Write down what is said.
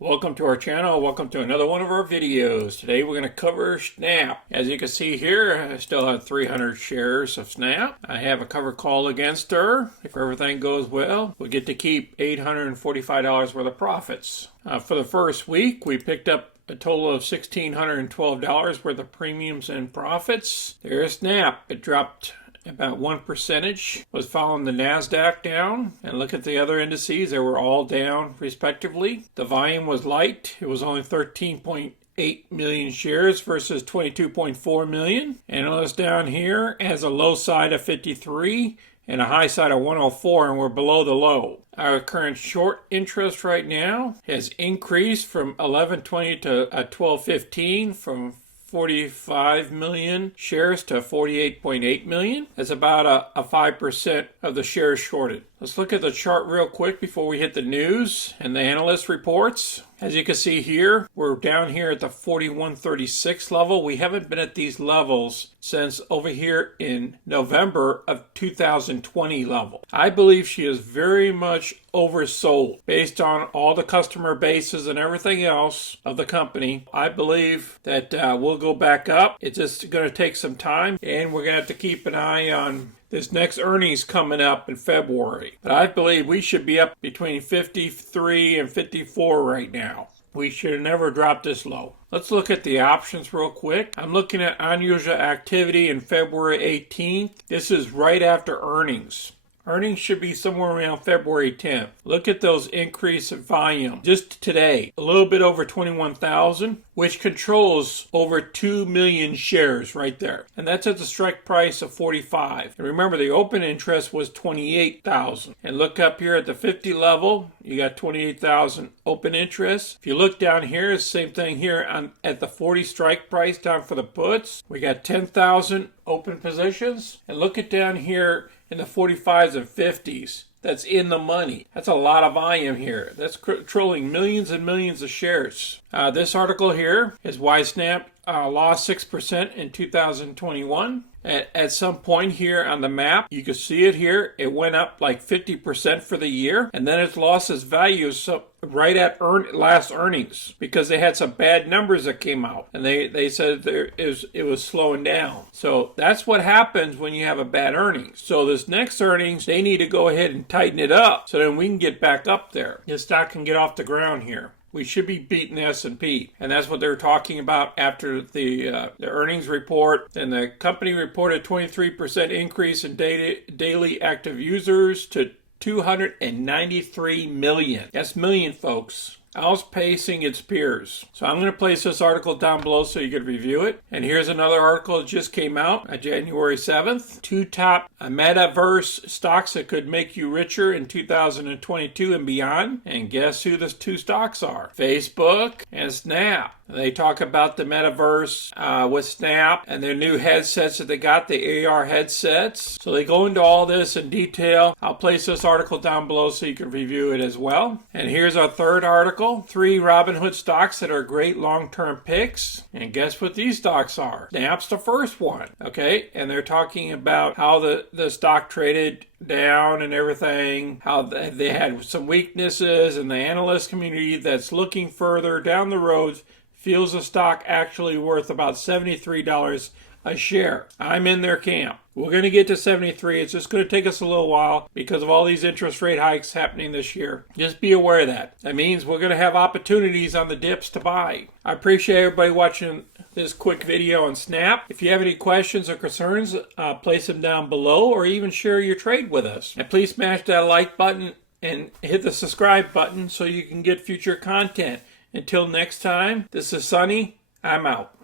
Welcome to our channel. Welcome to another one of our videos. Today we're going to cover Snap. As you can see here, I still have 300 shares of Snap. I have a cover call against her. If everything goes well, we'll get to keep $845 worth of profits. For the first week, we picked up a total of $1,612 worth of premiums and profits. There's Snap. It dropped about 1%, was following the NASDAQ down. And look at the other indices, they were all down respectively. The volume was light. It was only 13.8 million shares versus 22.4 million. Analysts down here has a low side of 53 and a high side of 104, and we're below the low. Our current short interest right now has increased from 1120 to 1215, from 45 million shares to 48.8 million. That's about a 5% of the shares shorted. Let's look at the chart real quick before we hit the news and the analyst reports. As you can see here, we're down here at the 4136 level. We haven't been at these levels since over here in November of 2020 level. I believe she is very much oversold based on all the customer bases and everything else of the company. I believe that we'll go back up. It's just going to take some time, and we're going to have to keep an eye on this next earnings coming up in February. But I believe we should be up between 53 and 54 right now. We should have never dropped this low. Let's look at the options real quick. I'm looking at unusual activity in February 18th. This is right after earnings. Earnings should be somewhere around February 10th. Look at those increase in volume. Just today, a little bit over 21,000, which controls over 2 million shares right there. And that's at the strike price of 45. And remember, the open interest was 28,000. And look up here at the 50 level, you got 28,000 open interest. If you look down here, it's the same thing here at the 40 strike price down for the puts. We got 10,000 open positions. And look at down here in the 45s and 50s. That's in the money. That's a lot of volume here. That's controlling millions and millions of shares. This article here is why Snap lost 6% in 2021. At some point here on the map, you can see it here. It went up like 50% for the year, and then it's lost its value right at last earnings because they had some bad numbers that came out, and they said it was slowing down. So that's what happens when you have a bad earnings. So this next earnings, they need to go ahead and tighten it up so then we can get back up there. This stock can get off the ground here. We should be beating the S&P, and that's what they're talking about after the earnings report. And the company reported 23% increase in daily active users to 293 million. That's million, folks. Outpacing its peers. So I'm going to place this article down below so you can review it. And here's another article that just came out on January 7th. 2 top metaverse stocks that could make you richer in 2022 and beyond. And guess who the 2 stocks are? Facebook and Snap. They talk about the metaverse with Snap and their new headsets that they got, the AR headsets. So they go into all this in detail. I'll place this article down below so you can review it as well. And here's our third article. 3 Robinhood stocks that are great long-term picks. And guess what these stocks are? Snap's the first one. Okay, and they're talking about how the stock traded down and everything, how they had some weaknesses, and the analyst community that's looking further down the road feels the stock actually worth about $73 a share. I'm in their camp. We're going to get to 73. It's just going to take us a little while because of all these interest rate hikes happening this year. Just be aware of that. That means we're going to have opportunities on the dips to buy. I appreciate everybody watching this quick video on Snap. If you have any questions or concerns, place them down below or even share your trade with us. And please smash that like button and hit the subscribe button so you can get future content. Until next time, this is Sonny. I'm out.